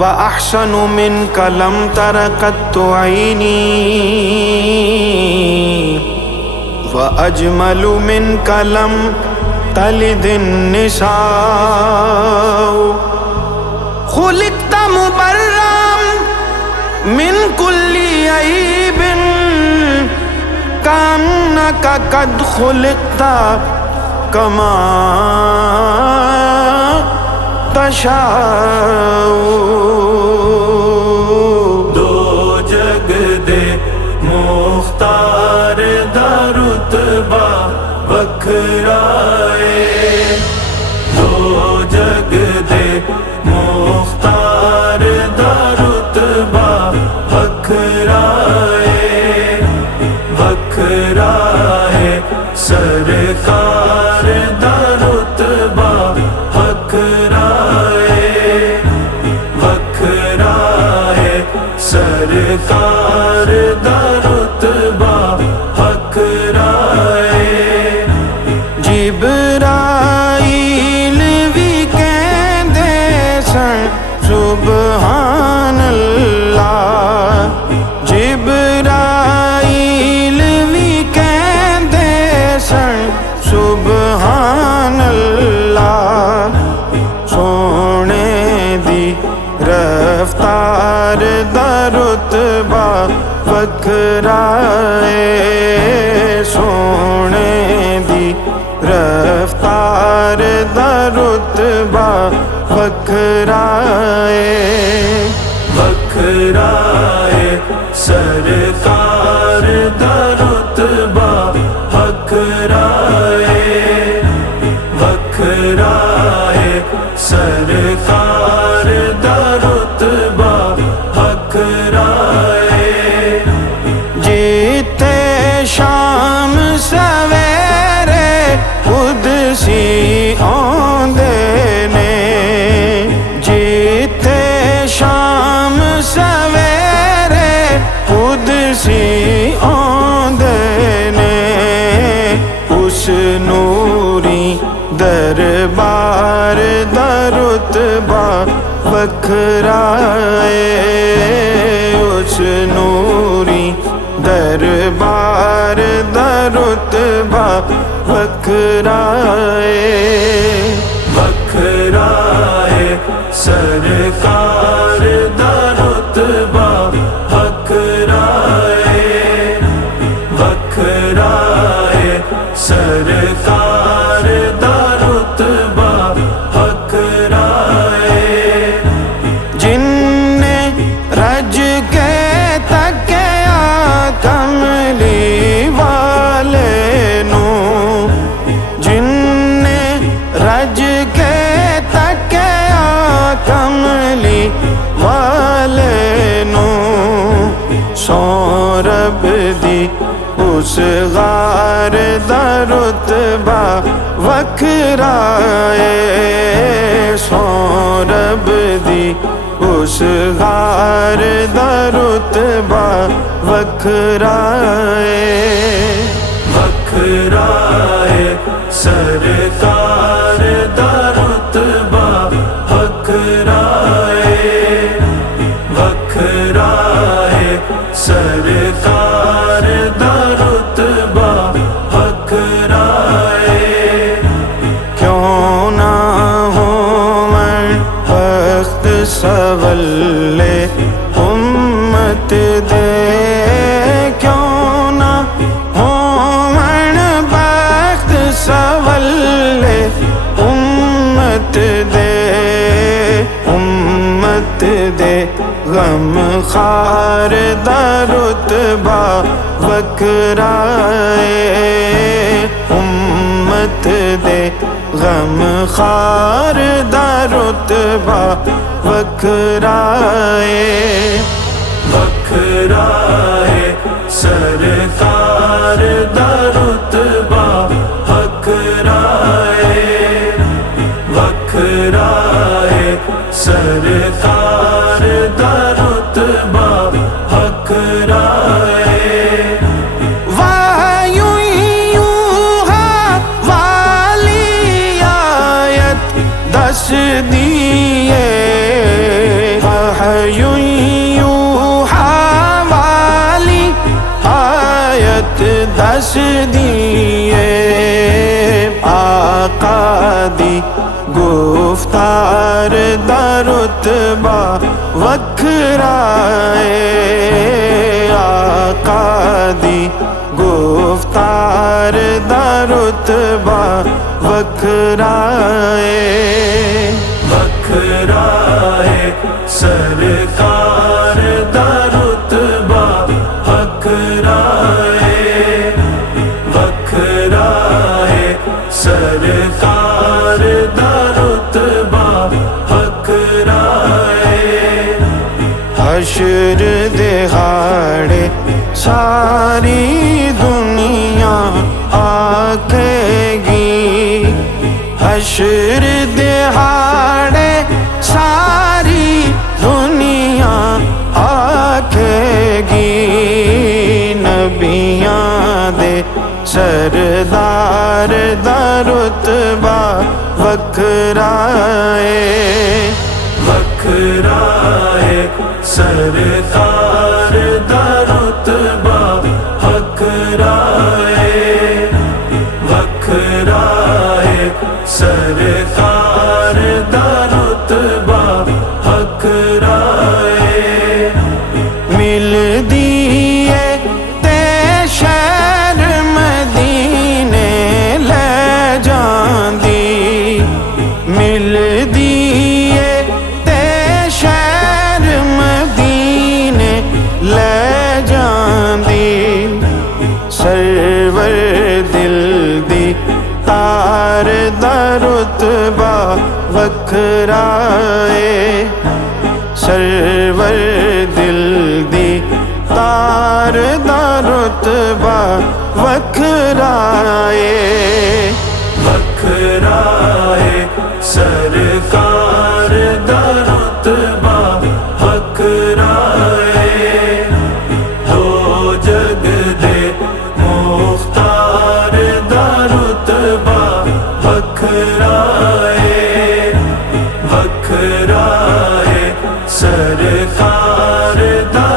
وأحسن منك لم تر قط عيني وأجمل منك لم تلد النساء خلقت مبرأ من كل عيب كأنك قد خلقت كما تشاء دو جگ دے مختار دا رتبہ وکھرا ہے، دو جگ دے مختار دا رتبہ وکھرا ہے، سرکار دا رتبہ وکھرا ہے، سرکار دا رتبہ وکھرا ہے۔ جبرائیل بھی کہندے سن سبحان اللہ، جبرائیل بھی کہندے سن سبحان اللہ، سونے دی رفتار دا رتبہ وکھرا ہے، سونے دی رفتار دا رتبہ وکھرا ہے، وکھرا ہے، سرکار دا رتبہ وکھرا ہے، سرکار دا رتبہ وکھرا ہے۔ جیتے شام سویرے قدسی آندے نے، جیتے شام سویرے قدسی آندے نے، اس نوری دربار دا رتبہ وکھرا ہے، اس نوری دربار دا رتبہ وکھرا ہے، وکھرا ہے، سرکار دا رتبہ وکھرا ہے، سرکار دا رتبہ وکھرا ہے۔ جن نے رج کے تکیا کملی والے نو، جن نے رج کے تکیا کملی والے نو، سورب دی اس غار دا رتبہ وکھرا ہے، سورب دی اس غار دا رتبہ وکھرا ہے، وکھرا ہے، سرکار دا رتبہ وکھرا ہے، سرکار دا رتبہ وکھرا ہے۔ کیوں نہ ہو من وقت سولے امت دے، کیوں نہ ہو من وقت سولے امت دے، امت دے غم خار دا رتبہ وکھرا ہے، امت دے غم خار دا رتبہ وکھرا ہے، وکھرا ہے، سرکار دا رتبہ وکھرا ہے، سرکار دا رتبہ وکھرا ہے۔ دس دیے ہستی آقا دی گفتار دا رتبہ وکھرا ہے، آقا دی گفتار دا رتبہ وکھرا ہے، وکھرا ہے سرکار دا رتبہ حقرا ہے، وکھرا ہے سرکار دا رتبہ حقرا ہے۔ حشر دہاڑے ساری دنیا آکھے گی، حشر دہاڑے ساری دنیا آکھے گی، نبیاں دے سردار دا رتبہ وکھرا ہے، وکھرا ہے سرکار دا رتبہ حقرا ہے، وکھرا ہے سرکار دا رتبہ حقرا ہے۔ مل دیئے تے شہر مدینے لے جاندی، مل دیئے تے شہر مدینے لے جاندی، سرور دل دی تار دا رتبہ وکھرا ہے، سرور دل دی تار دا رتبہ وکھرا ہے، وکھرا ہے سرکار دا رتبہ حقرا ہے، دو جگ دے مختار دا رتبہ وکھرا ہے، وکھرا ہے سرکار دا